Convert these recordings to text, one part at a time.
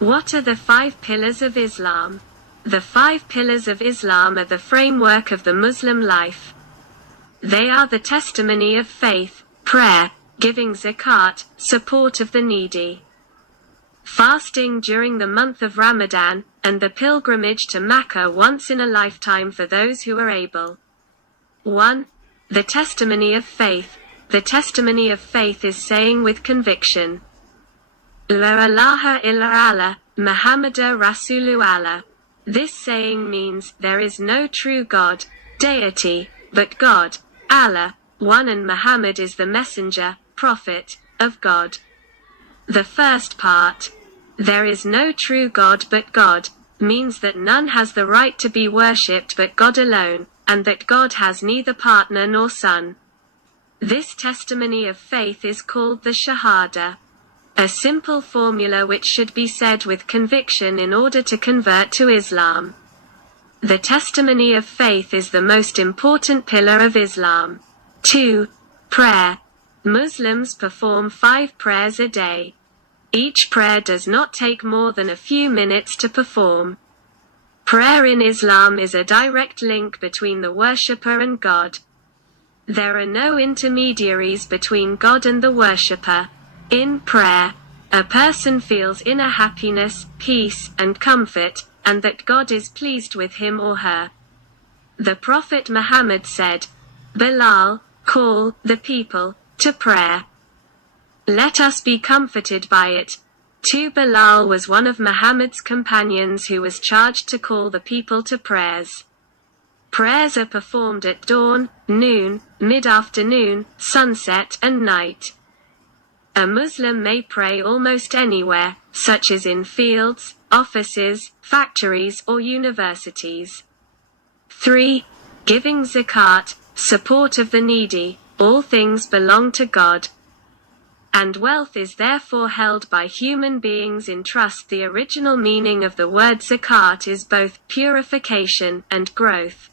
What are the 5 pillars of Islam? The 5 pillars of Islam are the framework of the Muslim life. They are the testimony of faith, prayer, giving zakat, support of the needy, fasting during the month of Ramadan, and the pilgrimage to Makkah once in a lifetime for those who are able. 1. The testimony of faith. The testimony of faith is saying with conviction, La ilaha illa Allah, Muhammadur Rasulu Allah. This saying means, there is no true God, deity, but God, Allah, one, and Muhammad is the messenger, prophet, of God. The first part, there is no true God but God, means that none has the right to be worshipped but God alone, and that God has neither partner nor son. This testimony of faith is called the Shahada, a simple formula which should be said with conviction in order to convert to Islam. The testimony of faith is the most important pillar of Islam. 2. Prayer. Muslims perform 5 prayers a day. Each prayer does not take more than a few minutes to perform. Prayer in Islam is a direct link between the worshipper and God. There are no intermediaries between God and the worshipper. In prayer, a person feels inner happiness, peace, and comfort, and that God is pleased with him or her. The Prophet Muhammad said, Bilal, call the people to prayer. Let us be comforted by it. 2. Bilal was one of Muhammad's companions who was charged to call the people to prayers. Prayers are performed at dawn, noon, mid-afternoon, sunset, and night. A Muslim may pray almost anywhere, such as in fields, offices, factories, or universities. 3. Giving zakat, support of the needy. All things belong to God, and wealth is therefore held by human beings in trust. The original meaning of the word zakat is both purification and growth.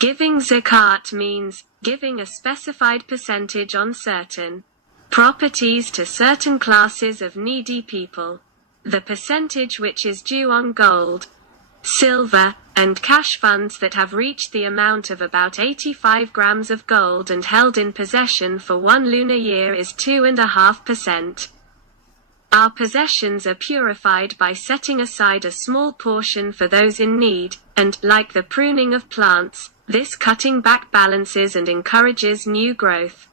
Giving zakat means giving a specified percentage on certain properties to certain classes of needy people. The percentage which is due on gold, silver, and cash funds that have reached the amount of about 85 grams of gold and held in possession for 1 lunar year is 2.5%. Our possessions are purified by setting aside a small portion for those in need, and, like the pruning of plants, this cutting back balances and encourages new growth.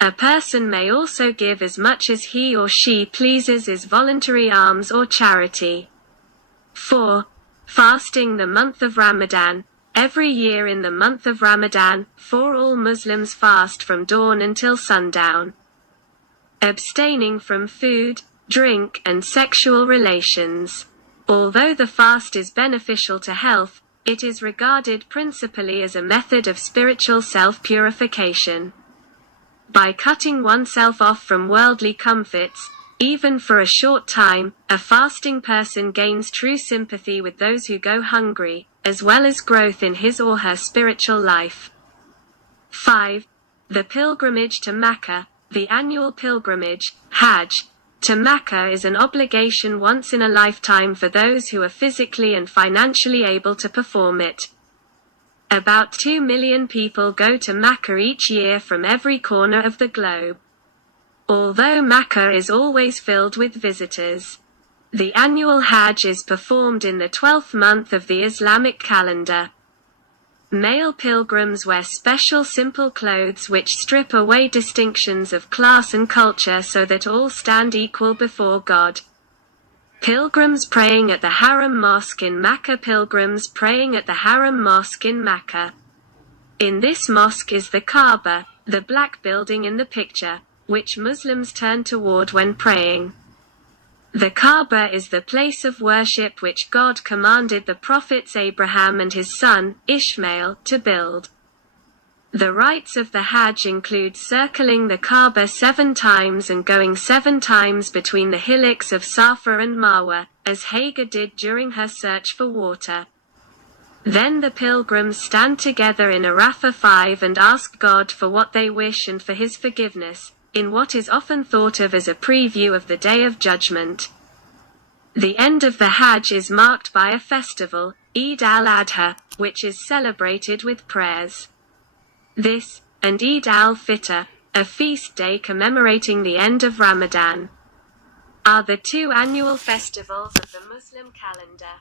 A person may also give as much as he or she pleases as voluntary alms or charity. 4. Fasting the month of Ramadan. Every year in the month of Ramadan, all Muslims fast from dawn until sundown, abstaining from food, drink, and sexual relations. Although the fast is beneficial to health, it is regarded principally as a method of spiritual self-purification. By cutting oneself off from worldly comforts, even for a short time, a fasting person gains true sympathy with those who go hungry, as well as growth in his or her spiritual life. 5. The pilgrimage to Mecca. The annual pilgrimage, Hajj, to Mecca is an obligation once in a lifetime for those who are physically and financially able to perform it. About 2 million people go to Mecca each year from every corner of the globe. Although Mecca is always filled with visitors, the annual Hajj is performed in the 12th month of the Islamic calendar. Male pilgrims wear special simple clothes which strip away distinctions of class and culture so that all stand equal before God. Pilgrims praying at the Haram Mosque in Mecca. Pilgrims praying at the Haram Mosque in Mecca. In this mosque is the Kaaba, the black building in the picture, which Muslims turn toward when praying. The Kaaba is the place of worship which God commanded the prophets Abraham and his son, Ishmael, to build. The rites of the Hajj include circling the Kaaba 7 times and going 7 times between the hillocks of Safa and Marwa, as Hagar did during her search for water. Then the pilgrims stand together in Arafah 5 and ask God for what they wish and for his forgiveness, in what is often thought of as a preview of the Day of Judgment. The end of the Hajj is marked by a festival, Eid al-Adha, which is celebrated with prayers. This, and Eid al-Fitr, a feast day commemorating the end of Ramadan, are the two annual festivals of the Muslim calendar.